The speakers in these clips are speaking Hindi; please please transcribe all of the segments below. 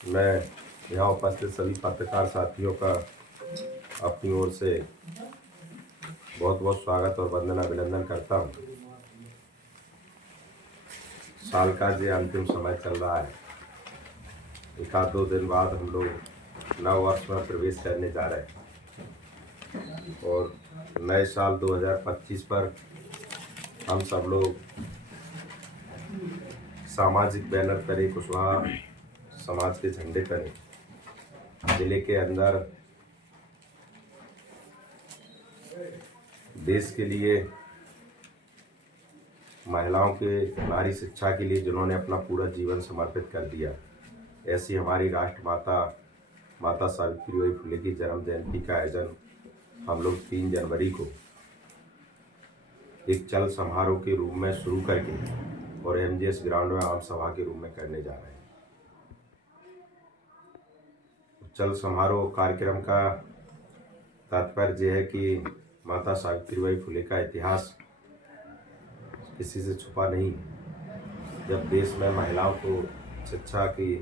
मैं यहाँ उपस्थित सभी पत्रकार साथियों का अपनी ओर से बहुत बहुत स्वागत और वंदना अभिनंदन करता हूँ। साल का जो अंतिम समय चल रहा है, एक आध दो दिन बाद हम लोग नव वर्ष में प्रवेश करने जा रहे हैं और नए साल 2025 पर हम सब लोग सामाजिक बैनर करें, कुशवाहा समाज के झंडे करें, जिले के अंदर देश के लिए महिलाओं के नारी शिक्षा के लिए जिन्होंने अपना पूरा जीवन समर्पित कर दिया, ऐसी हमारी राष्ट्रमाता माता सावित्रीबाई फुले की जन्म जयंती का आयोजन हम लोग 3 जनवरी को एक चल समारोह के रूप में शुरू करके और एमजीएस ग्राउंड में आम सभा के रूप में करने जा रहे हैं। चल समारोह कार्यक्रम का तात्पर्य यह है कि माता सावित्रीबाई फुले का इतिहास किसी से छुपा नहीं है। जब देश में महिलाओं को शिक्षा की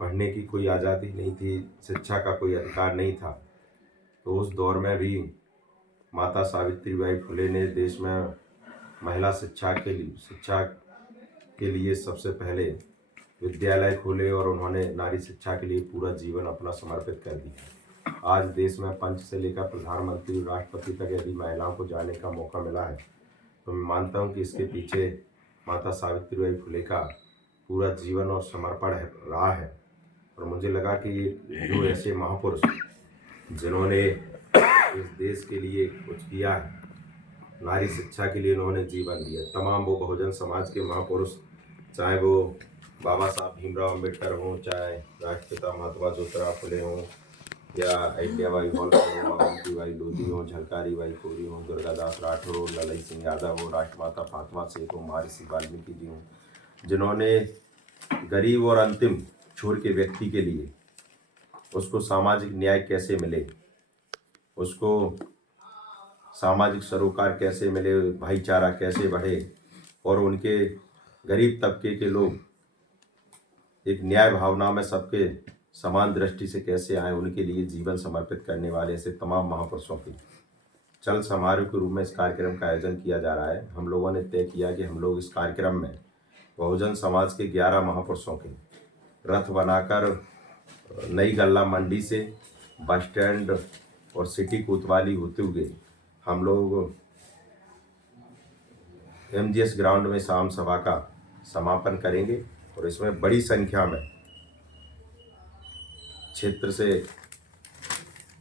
पढ़ने की कोई आज़ादी नहीं थी, शिक्षा का कोई अधिकार नहीं था, तो उस दौर में भी माता सावित्रीबाई फुले ने देश में महिला शिक्षा के लिए सबसे पहले विद्यालय खोले और उन्होंने नारी शिक्षा के लिए पूरा जीवन अपना समर्पित कर दिया। आज देश में पंच से लेकर प्रधानमंत्री और राष्ट्रपति तक यदि महिलाओं को जाने का मौका मिला है, तो मैं मानता हूँ कि इसके पीछे माता सावित्रीबाई फुले का पूरा जीवन और समर्पण रहा है। और मुझे लगा कि जो ऐसे महापुरुष जिन्होंने इस देश के लिए कुछ किया है, नारी शिक्षा के लिए उन्होंने जीवन दिया, तमाम वो बहुजन समाज के महापुरुष, चाहे वो बाबा साहब भीमराव अम्बेडकर हों, चाहे राष्ट्रपिता महात्मा ज्योतिराव फुले हों, या अहिल्याबाई होलकर हों, अवंतीबाई लोधी हों, झलकारी बाई कोरी हों, दुर्गादास राठौर हो, ललई सिंह यादव हो, राष्ट्रमाता फातिमा शेख हो, महर्षि वाल्मीकि जी हों, जिन्होंने गरीब और अंतिम छोर के व्यक्ति के लिए उसको सामाजिक न्याय कैसे मिले, उसको सामाजिक सरोकार कैसे मिले, भाईचारा कैसे बढ़े और उनके गरीब तबके के लोग एक न्याय भावना में सबके समान दृष्टि से कैसे आए, उनके लिए जीवन समर्पित करने वाले ऐसे तमाम महापुरुषों की चल समारोह के रूप में इस कार्यक्रम का आयोजन किया जा रहा है। हम लोगों ने तय किया कि हम लोग इस कार्यक्रम में बहुजन समाज के 11 महापुरुषों के रथ बनाकर नई गल्ला मंडी से बस स्टैंड और सिटी कोतवाली होते हुए हम लोग एमजीएस ग्राउंड में शाम सभा का समापन करेंगे और इसमें बड़ी संख्या में क्षेत्र से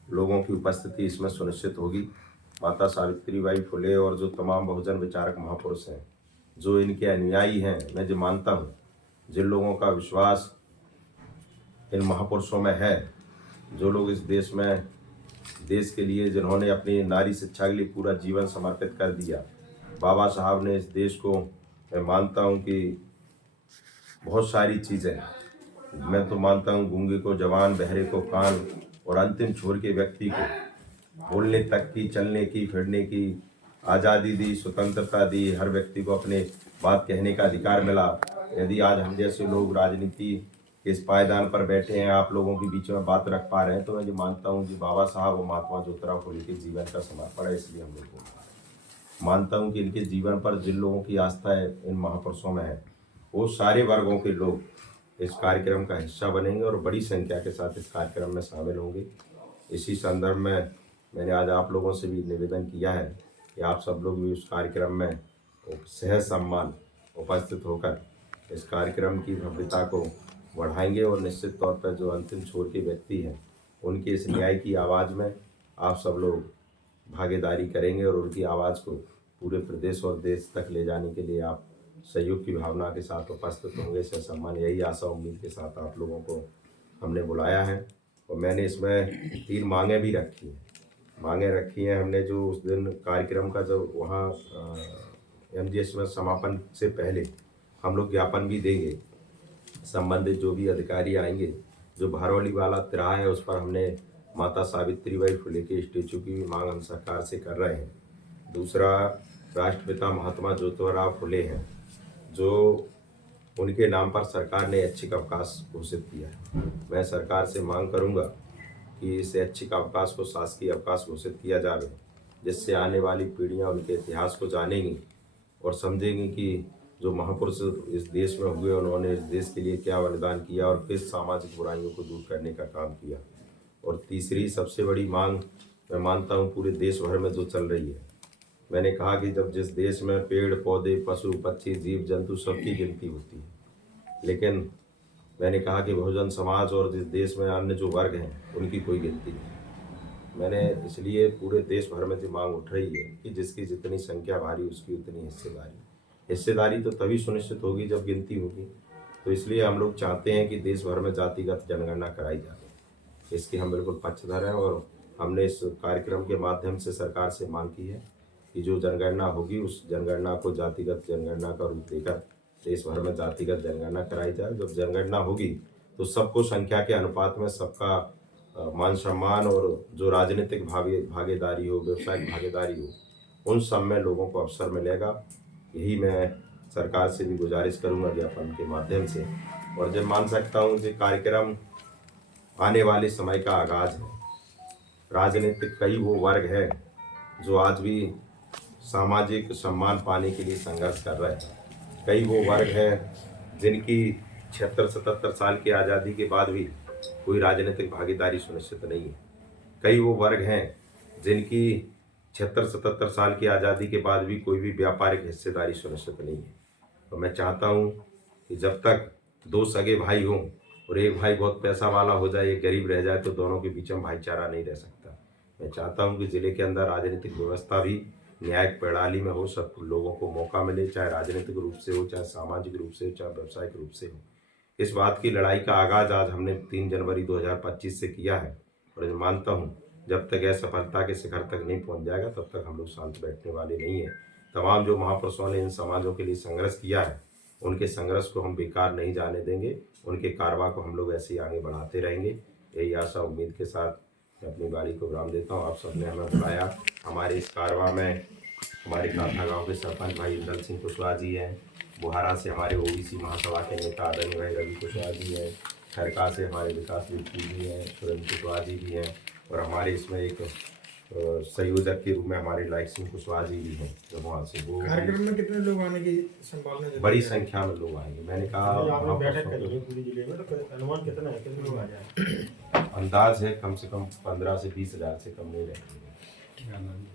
लोगों की उपस्थिति इसमें सुनिश्चित होगी। माता सावित्रीबाई फुले और जो तमाम बहुजन विचारक महापुरुष हैं, जो इनके अनुयायी हैं, मैं जो मानता हूँ, जिन लोगों का विश्वास इन महापुरुषों में है, जो लोग इस देश में देश के लिए जिन्होंने अपनी नारी शिक्षा के लिए पूरा जीवन समर्पित कर दिया, बाबा साहब ने इस देश को, मैं मानता हूँ कि बहुत सारी चीज़ें, मैं तो मानता हूँ गूंगे को जवान, बहरे को कान और अंतिम छोर के व्यक्ति को बोलने तक की, चलने की, फिरने की आज़ादी दी, स्वतंत्रता दी, हर व्यक्ति को अपने बात कहने का अधिकार मिला। यदि आज हम जैसे लोग राजनीति के इस पायदान पर बैठे हैं, आप लोगों के बीच में बात रख पा रहे हैं, तो मैं जो मानता हूँ कि बाबा साहब और महात्मा ज्योतिराव फुले के जीवन का समर्पण है। इसलिए हम लोग मानता हूँ कि इनके जीवन पर जिन लोगों की आस्था है, इन महापुरुषों में है, वो सारे वर्गों के लोग इस कार्यक्रम का हिस्सा बनेंगे और बड़ी संख्या के साथ इस कार्यक्रम में शामिल होंगे। इसी संदर्भ में मैंने आज आप लोगों से भी निवेदन किया है कि आप सब लोग भी उस कार्यक्रम में सहज सम्मान उपस्थित होकर इस कार्यक्रम की भव्यता को बढ़ाएंगे और निश्चित तौर पर जो अंतिम छोर के व्यक्ति हैं, उनके इस न्याय की आवाज़ में आप सब लोग भागीदारी करेंगे और उनकी आवाज़ को पूरे प्रदेश और देश तक ले जाने के लिए आप सहयोग की भावना के साथ उपस्थित होंगे। से सम्मान, यही आशा उम्मीद के साथ आप लोगों को हमने बुलाया है। और मैंने इसमें 3 मांगें भी रखी हैं। हमने जो उस दिन कार्यक्रम का जब वहाँ एमजीएस में समापन से पहले हम लोग ज्ञापन भी देंगे, संबंधित जो भी अधिकारी आएंगे, जो भारौली वाला तिराहा है उस पर हमने माता सावित्रीबाई फुले के स्टेचू की मांग हम सरकार से कर रहे हैं। दूसरा, राष्ट्रपिता महात्मा ज्योतिराव फुले हैं, जो उनके नाम पर सरकार ने ऐच्छिक अवकाश घोषित किया है। मैं सरकार से मांग करूंगा कि इस ऐच्छिक अवकाश को शासकीय अवकाश घोषित किया जाए, जिससे आने वाली पीढ़ियां उनके इतिहास को जानेंगी और समझेंगी कि जो महापुरुष इस देश में हुए उन्होंने इस देश के लिए क्या बलिदान किया और किस सामाजिक बुराइयों को दूर करने का काम किया। और तीसरी सबसे बड़ी मांग मैं मानता हूँ पूरे देश भर में जो चल रही है, मैंने कहा कि जब जिस देश में पेड़ पौधे पशु पक्षी जीव जंतु सबकी गिनती होती है, लेकिन मैंने कहा कि बहुजन समाज और जिस देश में अन्य जो वर्ग हैं उनकी कोई गिनती नहीं। मैंने इसलिए पूरे देश भर में जो मांग उठ रही है कि जिसकी जितनी संख्या भारी उसकी उतनी हिस्सेदारी तो तभी सुनिश्चित होगी जब गिनती होगी। तो इसलिए हम लोग चाहते हैं कि देश भर में जातिगत जनगणना कराई जाए। इसके हम बिल्कुल पक्षधर हैं और हमने इस कार्यक्रम के माध्यम से सरकार से मांग की है कि जो जनगणना होगी उस जनगणना को जातिगत जनगणना का रूप देकर देश भर में जातिगत जनगणना कराई जाए। जब जनगणना होगी तो सबको संख्या के अनुपात में सबका मान सम्मान और जो राजनीतिक भागीदारी हो, व्यवसायिक भागीदारी हो, उन सब में लोगों को अवसर मिलेगा। यही मैं सरकार से भी गुजारिश करूंगा ज्ञापन के माध्यम से। और जब मान सकता हूँ कि कार्यक्रम आने वाले समय का आगाज है। राजनीतिक कई वो वर्ग है जो आज भी सामाजिक सम्मान पाने के लिए संघर्ष कर रहे हैं। कई वो वर्ग हैं जिनकी 76-77 साल की आज़ादी के बाद भी कोई राजनीतिक भागीदारी सुनिश्चित नहीं है। कई वो वर्ग हैं जिनकी 76-77 साल की आज़ादी के बाद भी कोई भी व्यापारिक हिस्सेदारी सुनिश्चित नहीं है। तो मैं चाहता हूँ कि जब तक दो सगे भाई हों और एक भाई बहुत पैसा वाला हो जाए, एक गरीब रह जाए, तो दोनों के बीच में भाईचारा नहीं रह सकता। मैं चाहता हूँ कि ज़िले के अंदर राजनीतिक व्यवस्था भी न्यायिक प्रणाली में हो, सब लोगों को मौका मिले, चाहे राजनीतिक रूप से हो, चाहे सामाजिक रूप से हो, चाहे व्यावसायिक रूप से हो। इस बात की लड़ाई का आगाज़ आज हमने 3 जनवरी 2025 से किया है और मैं मानता हूँ जब तक यह सफलता के शिखर तक नहीं पहुँच जाएगा तब तक हम लोग शांत बैठने वाले नहीं हैं। तमाम जो महापुरुषों ने इन समाजों के लिए संघर्ष किया है, उनके संघर्ष को हम बेकार नहीं जाने देंगे। उनके कारवा को हम लोग ऐसे ही आगे बढ़ाते रहेंगे। यही आशा उम्मीद के साथ मैं अपनी गाड़ी को विराम देता हूँ। आप सबने हमें बुलाया। हमारे इस कारवा में हमारे काथा गांव के सरपंच भाई इंदल सिंह कुशवाहा जी हैं, बुहारा से हमारे ओबीसी महासभा के नेता आदरणीय भाई रवि कुशवाहा जी हैं, खरका से हमारे विकास बिट्टू जी हैं, सुरेंद्र कुशवाहा जी भी हैं, और हमारे इसमें एक संयोजक के रूप में हमारे लाइक सिंह कुशवाहा जी भी हैं। जो वहाँ से वो कार्यक्रम में कितने लोग आने की संभावना है? बड़ी संख्या में लोग आएंगे। मैंने कहा बैठक करेंगे पूरे जिले में, तो अनुमान कितना है, कितने लोग आ जाए? अंदाज है कम से कम 15 से 20 हज़ार से कम नहीं रहेंगे।